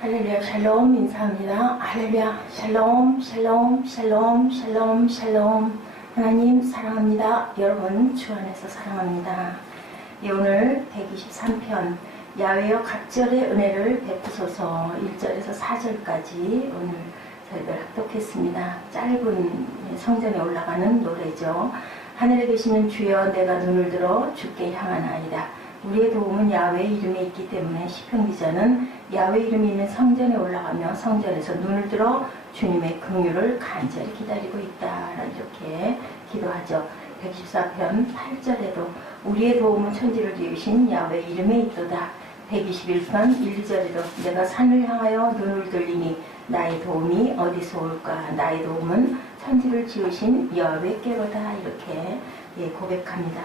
할렐루야 샬롬 인사합니다. 할렐루야 샬롬 샬롬 샬롬 샬롬 샬롬. 하나님 사랑합니다. 여러분 주 안에서 사랑합니다. 오늘 123편 야훼여 각절의 은혜를 베푸소서 1절에서 4절까지 오늘 저희들 합독했습니다. 짧은 성전에 올라가는 노래죠. 하늘에 계시는 주여 내가 눈을 들어 주께 향하나이다. 우리의 도움은 야훼 이름에 있기 때문에 시편 기자는 야훼 이름이 있는 성전에 올라가며 성전에서 눈을 들어 주님의 긍휼을 간절히 기다리고 있다 이렇게 기도하죠. 114편 8절에도 우리의 도움은 천지를 지으신 야훼 이름에 있도다. 121편 1, 2절에도 내가 산을 향하여 눈을 들리니 나의 도움이 어디서 올까. 나의 도움은 천지를 지으신 여호와께로다 이렇게 고백합니다.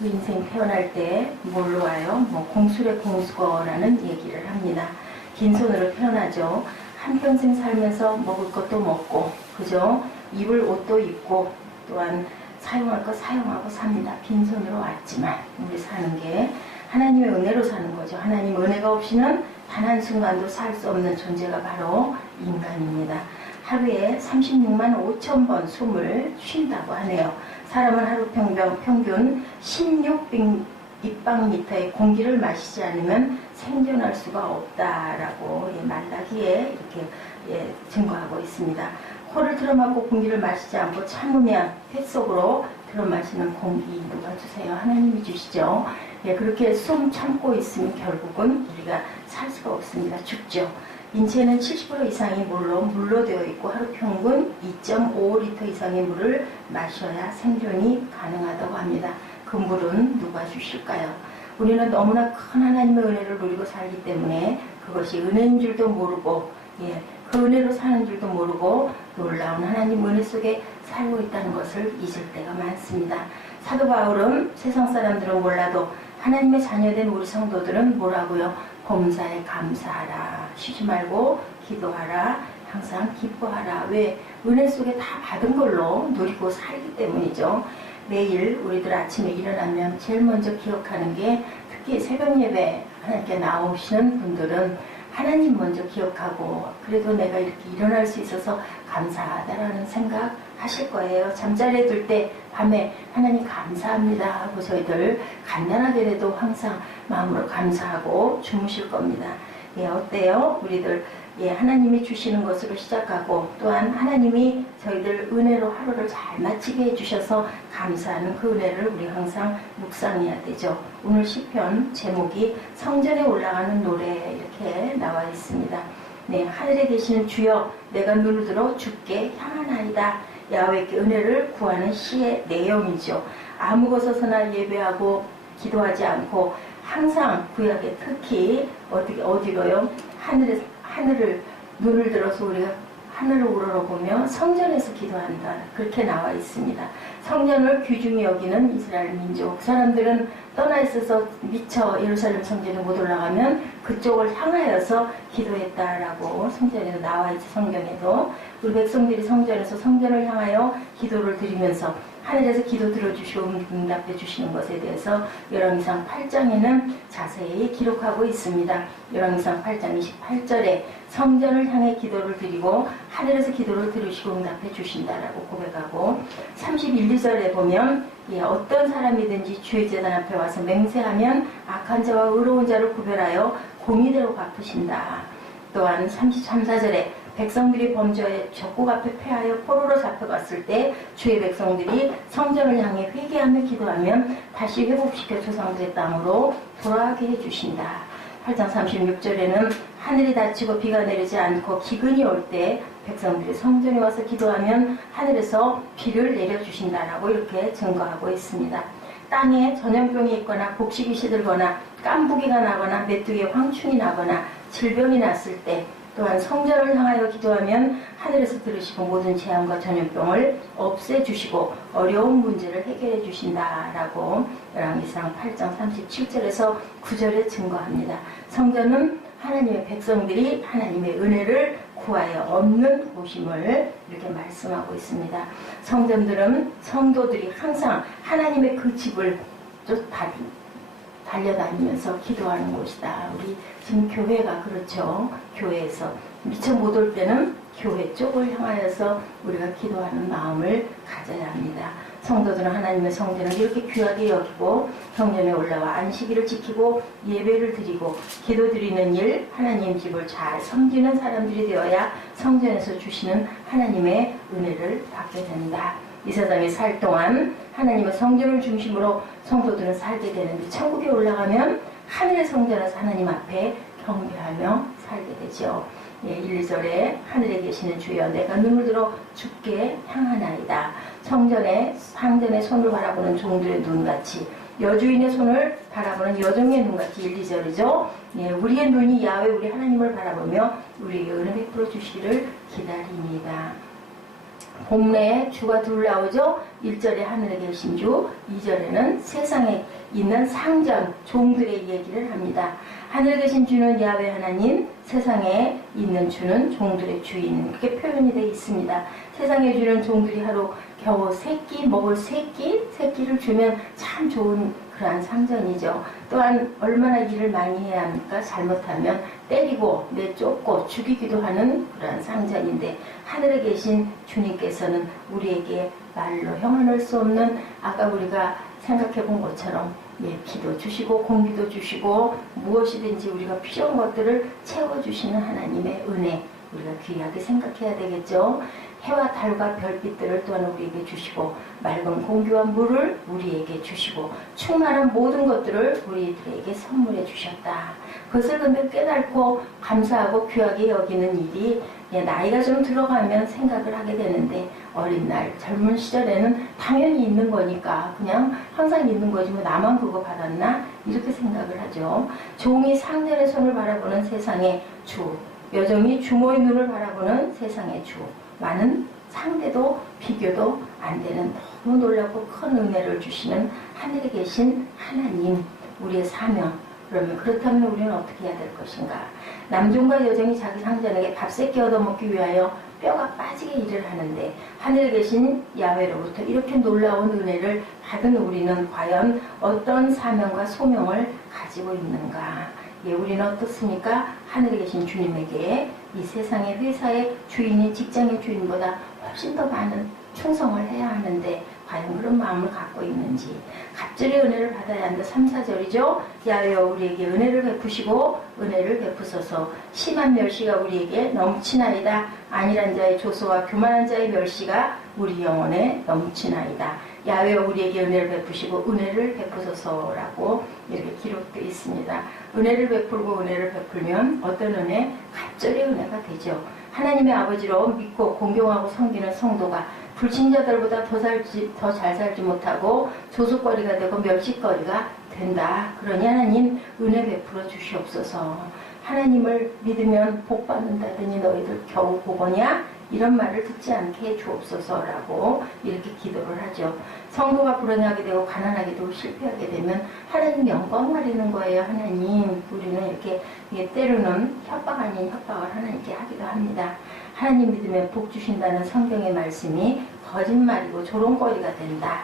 인생 태어날 때 뭘로 와요? 공술의 공수거라는 얘기를 합니다. 긴 손으로 태어나죠. 한평생 살면서 먹을 것도 먹고, 그죠? 입을 옷도 입고, 또한 사용할 것 사용하고 삽니다. 빈손으로 왔지만 우리 사는 게 하나님의 은혜로 사는 거죠. 하나님 은혜가 없이는 단 한순간도 살 수 없는 존재가 바로 인간입니다. 하루에 36만 5천 번 숨을 쉰다고 하네요. 사람은 하루 평균 16입방미터의 공기를 마시지 않으면 생존할 수가 없다라고 말라기에 이렇게 증거하고 있습니다. 코를 틀어막고 공기를 마시지 않고 참으면 뱃속으로 들어마시는 공기 누가 주세요? 하나님이 주시죠. 그렇게 숨 참고 있으면 결국은 우리가 살 수가 없습니다. 죽죠. 인체는 70% 이상이 물로 되어 있고 하루 평균 2.5리터 이상의 물을 마셔야 생존이 가능하다고 합니다. 그 물은 누가 주실까요? 우리는 너무나 큰 하나님의 은혜를 누리고 살기 때문에 그것이 은혜인 줄도 모르고 그 은혜로 사는 줄도 모르고 놀라운 하나님 은혜 속에 살고 있다는 것을 잊을 때가 많습니다. 사도 바울은 세상 사람들은 몰라도 하나님의 자녀된 우리 성도들은 뭐라고요? 범사에 감사하라. 쉬지 말고 기도하라. 항상 기뻐하라. 왜? 은혜 속에 다 받은 걸로 누리고 살기 때문이죠. 매일 우리들 아침에 일어나면 제일 먼저 기억하는 게 특히 새벽 예배 하나님께 나오시는 분들은 하나님 먼저 기억하고 그래도 내가 이렇게 일어날 수 있어서 감사하다라는 생각 하실 거예요. 잠자리에 들 때 밤에 하나님 감사합니다 하고 저희들 간단하게라도 항상 마음으로 감사하고 주무실 겁니다. 어때요? 우리들 하나님이 주시는 것으로 시작하고 또한 하나님이 저희들 은혜로 하루를 잘 마치게 해주셔서 감사하는 그 은혜를 우리 항상 묵상해야 되죠. 오늘 시편 제목이 성전에 올라가는 노래 이렇게 나와 있습니다. 하늘에 계시는 주여 내가 눈을 들어 주께 향하나이다. 야훼께 은혜를 구하는 시의 내용이죠. 아무 것에서나 예배하고 기도하지 않고 항상 구약에 특히 어디로요? 하늘을 눈을 들어서 우리가 하늘을 우러러보며 성전에서 기도한다. 그렇게 나와 있습니다. 성전을 귀중히 여기는 이스라엘 민족. 사람들은 떠나 있어서 미처 예루살렘 성전에 못 올라가면 그쪽을 향하여서 기도했다라고 성전에도 나와 있지. 성경에도 우리 백성들이 성전에서 성전을 향하여 기도를 드리면서 하늘에서 기도 들어주시고 응답해 주시는 것에 대해서 열왕기상 8장에는 자세히 기록하고 있습니다. 열왕기상 8장 28절에 성전을 향해 기도를 드리고 하늘에서 기도를 들으시고 응답해 주신다라고 고백하고 31, 2절에 보면 어떤 사람이든지 주의 제단 앞에 와서 맹세하면 악한 자와 의로운 자를 구별하여 공의대로 갚으신다. 또한 33, 4절에 백성들이 범죄하여 적국 앞에 패하여 포로로 잡혀갔을 때 주의 백성들이 성전을 향해 회개하며 기도하면 다시 회복시켜 조상들의 땅으로 돌아가게 해주신다. 8장 36절에는 하늘이 닫히고 비가 내리지 않고 기근이 올 때 백성들이 성전에 와서 기도하면 하늘에서 비를 내려주신다라고 이렇게 증거하고 있습니다. 땅에 전염병이 있거나 곡식이 시들거나 깐부기가 나거나 메뚜기에 황충이 나거나 질병이 났을 때 또한 성전을 향하여 기도하면 하늘에서 들으시고 모든 재앙과 전염병을 없애주시고 어려운 문제를 해결해 주신다라고 열왕기상 8장 37절에서 9절에 증거합니다. 성전은 하나님의 백성들이 하나님의 은혜를 구하여 얻는 곳임을 이렇게 말씀하고 있습니다. 성전들은 성도들이 항상 하나님의 그 집을 달려다니면서 기도하는 곳이다. 우리 지금 교회가 그렇죠. 교회에서 미처 못 올 때는 교회 쪽을 향하여서 우리가 기도하는 마음을 가져야 합니다. 성도들은 하나님의 성전을 이렇게 귀하게 여기고 성전에 올라와 안식일을 지키고 예배를 드리고 기도 드리는 일, 하나님 집을 잘 섬기는 사람들이 되어야 성전에서 주시는 하나님의 은혜를 받게 된다. 이 세상에 살 동안 하나님의 성전을 중심으로 성도들은 살게 되는데 천국에 올라가면 하늘의 성전에서 하나님 앞에 경배하며 살게 되죠. 1, 2절에 하늘에 계시는 주여 내가 눈을 들어 주께 향하나이다. 성전의 상전의 손을 바라보는 종들의 눈같이 여주인의 손을 바라보는 여종의 눈같이 1, 2절이죠. 우리의 눈이 야훼 우리 하나님을 바라보며 우리에게 은혜 베풀어 주시기를 기다립니다. 본문에 주가 둘 나오죠. 1절에 하늘에 계신 주, 2절에는 세상에 있는 상전, 종들의 얘기를 합니다. 하늘에 계신 주는 야훼 하나님, 세상에 있는 주는 종들의 주인. 그렇게 표현이 되어 있습니다. 세상에 주는 종들이 하루 겨우 새끼, 먹을 새끼를 주면 참 좋은 그러한 상전이죠. 또한 얼마나 일을 많이 해야 합니까? 잘못하면 때리고 내쫓고 죽이기도 하는 그러한 상전인데 하늘에 계신 주님께서는 우리에게 말로 형언할 수 없는 아까 우리가 생각해 본 것처럼 기도 주시고 공기도 주시고 무엇이든지 우리가 필요한 것들을 채워주시는 하나님의 은혜 우리가 귀하게 생각해야 되겠죠. 해와 달과 별빛들을 또한 우리에게 주시고 맑은 공기와 물을 우리에게 주시고 충만한 모든 것들을 우리들에게 선물해 주셨다. 그것을 근데 깨닫고 감사하고 귀하게 여기는 일이 나이가 좀 들어가면 생각을 하게 되는데 어린 날 젊은 시절에는 당연히 있는 거니까 그냥 항상 있는 거지 뭐 나만 그거 받았나 이렇게 생각을 하죠. 종이 상전의 손을 바라보는 세상의 주, 여종이 주모의 눈을 바라보는 세상의 주, 많은 상대도 비교도 안 되는 너무 놀랍고 큰 은혜를 주시는 하늘에 계신 하나님, 우리의 사명. 그러면 그렇다면 우리는 어떻게 해야 될 것인가? 남종과 여종이 자기 상전에게 밥새끼 얻어먹기 위하여 뼈가 빠지게 일을 하는데 하늘에 계신 야훼로부터 이렇게 놀라운 은혜를 받은 우리는 과연 어떤 사명과 소명을 가지고 있는가? 우리는 어떻습니까? 하늘에 계신 주님에게 이 세상의 회사의 주인이 직장의 주인보다 훨씬 더 많은 충성을 해야 하는데 과연 그런 마음을 갖고 있는지 갑절의 은혜를 받아야 한다. 3, 4절이죠. 야훼여 우리에게 은혜를 베푸시고 은혜를 베푸소서. 심한 멸시가 우리에게 넘치나이다. 안일한 자의 조소와 교만한 자의 멸시가 우리 영혼에 넘치나이다. 야훼여 우리에게 은혜를 베푸시고 은혜를 베푸소서라고 이렇게 기록되어 있습니다. 은혜를 베풀고 은혜를 베풀면 어떤 은혜? 갑절의 은혜가 되죠. 하나님의 아버지로 믿고 공경하고 섬기는 성도가 불신자들보다 더 잘 살지 못하고 조소거리가 되고 멸시거리가 된다. 그러니 하나님 은혜 베풀어 주시옵소서. 하나님을 믿으면 복 받는다더니 너희들 겨우 보거냐? 이런 말을 듣지 않게 해 주옵소서라고 이렇게 기도를 하죠. 성도가 불행하게 되고 가난하게 되고 실패하게 되면 하나님 영광 가리는 거예요. 하나님 우리는 이렇게 때로는 협박 아닌 협박을 하나님께 하기도 합니다. 하나님 믿으면 복 주신다는 성경의 말씀이 거짓말이고 조롱거리가 된다.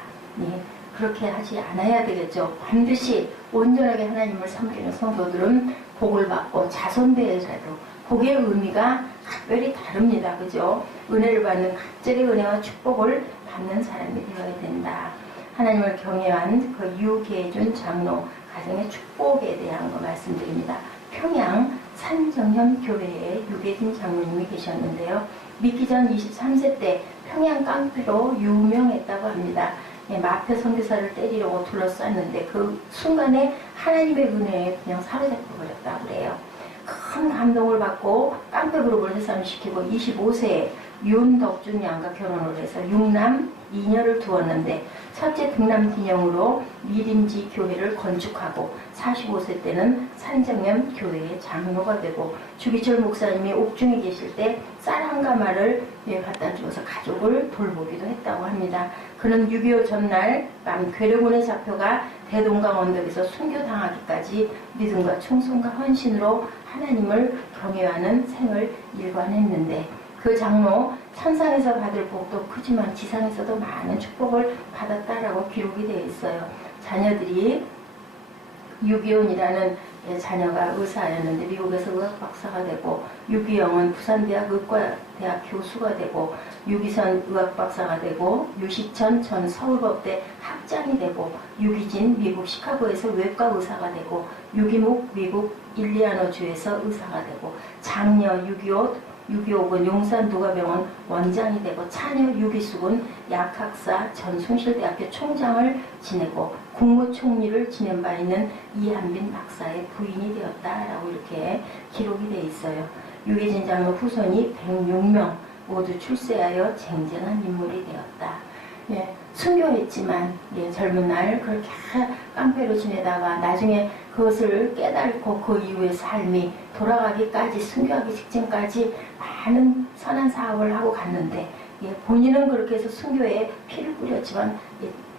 그렇게 하지 않아야 되겠죠. 반드시 온전하게 하나님을 섬기는 성도들은 복을 받고 자손대에서도 복의 의미가 각별히 다릅니다. 그죠? 은혜를 받는 각절의 은혜와 축복을 받는 사람이 되어야 된다. 하나님을 경외한 그 유계준 장로 가정의 축복에 대한 거 말씀드립니다. 평양 산정현 교회에 유계준 장로님이 계셨는데요. 믿기 전 23세 때 평양 깡패로 유명했다고 합니다. 마페 선교사를 때리려고 둘러쌌는데 그 순간에 하나님의 은혜에 그냥 사로잡혀 버렸다고 그래요. 큰 감동을 받고 깡패 그룹을 해산시키고 25세에 윤덕준 양과 결혼을 해서 6남 2녀를 두었는데 첫째 등남 기념으로 미림지 교회를 건축하고 45세 때는 산정면 교회의 장로가 되고 주기철 목사님이 옥중에 계실 때 쌀 한 가마를 갖다 주어서 가족을 돌보기도 했다고 합니다. 그는 6.25 전날 밤 괴뢰군에 잡혀가 대동강 언덕에서 순교당하기까지 믿음과 충성과 헌신으로 하나님을 경외하는 생을 일관했는데 그 장로 천상에서 받을 복도 크지만 지상에서도 많은 축복을 받았다라고 기록이 되어 있어요. 자녀들이 유기온이라는 예, 자녀가 의사였는데 미국에서 의학 박사가 되고, 유기영은 부산대학 의과대학 교수가 되고, 유기선 의학 박사가 되고, 유시천 전 서울법대 학장이 되고, 유기진 미국 시카고에서 외과 의사가 되고, 유기묵 미국 일리아노주에서 의사가 되고, 장녀 유기옥은 용산노가병원 원장이 되고, 차녀 유기숙은 약학사 전숭실대학교 총장을 지내고 국무총리를 지낸 바 있는 이한빈 박사의 부인이 되었다라고 이렇게 기록이 되어 있어요. 유해진 장로 후손이 106명 모두 출세하여 쟁쟁한 인물이 되었다. 예, 순교했지만 젊은 날 그렇게 깡패로 지내다가 나중에 그것을 깨닫고 그 이후의 삶이 돌아가기까지, 순교하기 직전까지 많은 선한 사업을 하고 갔는데, 본인은 그렇게 해서 순교에 피를 뿌렸지만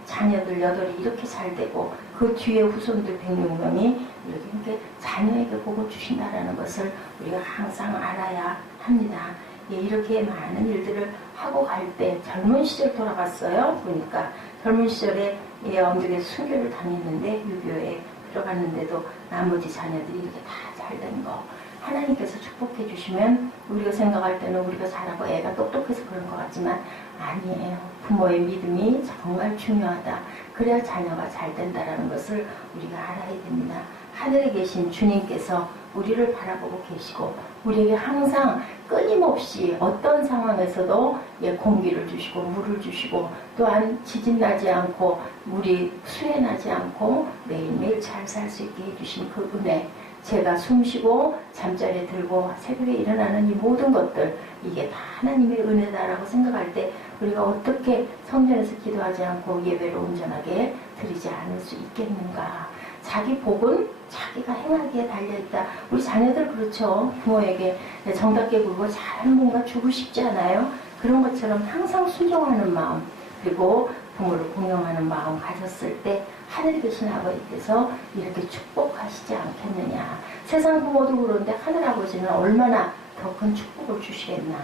자녀들 8이 이렇게 잘 되고, 그 뒤에 후손들 106명이 이렇게 자녀에게 복을 주신다라는 것을 우리가 항상 알아야 합니다. 이렇게 많은 일들을 하고 갈 때 젊은 시절 돌아갔어요. 보니까 젊은 시절에 엄두에서 순교를 당했는데, 유교에 들어갔는데도 나머지 자녀들이 이렇게 다 잘 된 거, 하나님께서 축복해 주시면 우리가 생각할 때는 우리가 잘하고 애가 똑똑해서 그런 것 같지만 아니에요. 부모의 믿음이 정말 중요하다. 그래야 자녀가 잘 된다는 것을 우리가 알아야 됩니다. 하늘에 계신 주님께서 우리를 바라보고 계시고, 우리에게 항상 끊임없이 어떤 상황에서도 공기를 주시고 물을 주시고, 또한 지진 나지 않고 물이 수해나지 않고 매일매일 잘 살 수 있게 해주신 그 은혜, 제가 숨쉬고 잠자리에 들고 새벽에 일어나는 이 모든 것들, 이게 다 하나님의 은혜다라고 생각할 때 우리가 어떻게 성전에서 기도하지 않고 예배를 온전하게 드리지 않을 수 있겠는가. 자기 복은 자기가 행하기에 달려있다. 우리 자녀들 그렇죠. 부모에게 정답게 굴고 잘하는 뭔가 주고 싶지 않아요? 그런 것처럼 항상 순종하는 마음, 그리고 부모를 공경하는 마음 가졌을 때 하늘에 계신 아버지께서 이렇게 축복하시지 않겠느냐. 세상 부모도 그런데 하늘아버지는 얼마나 더 큰 축복을 주시겠나.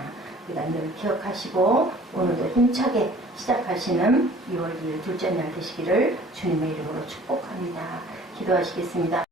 우리가 늘 기억하시고 오늘도 힘차게 시작하시는 2월 2일 둘째 날 되시기를 주님의 이름으로 축복합니다. 기도하시겠습니다.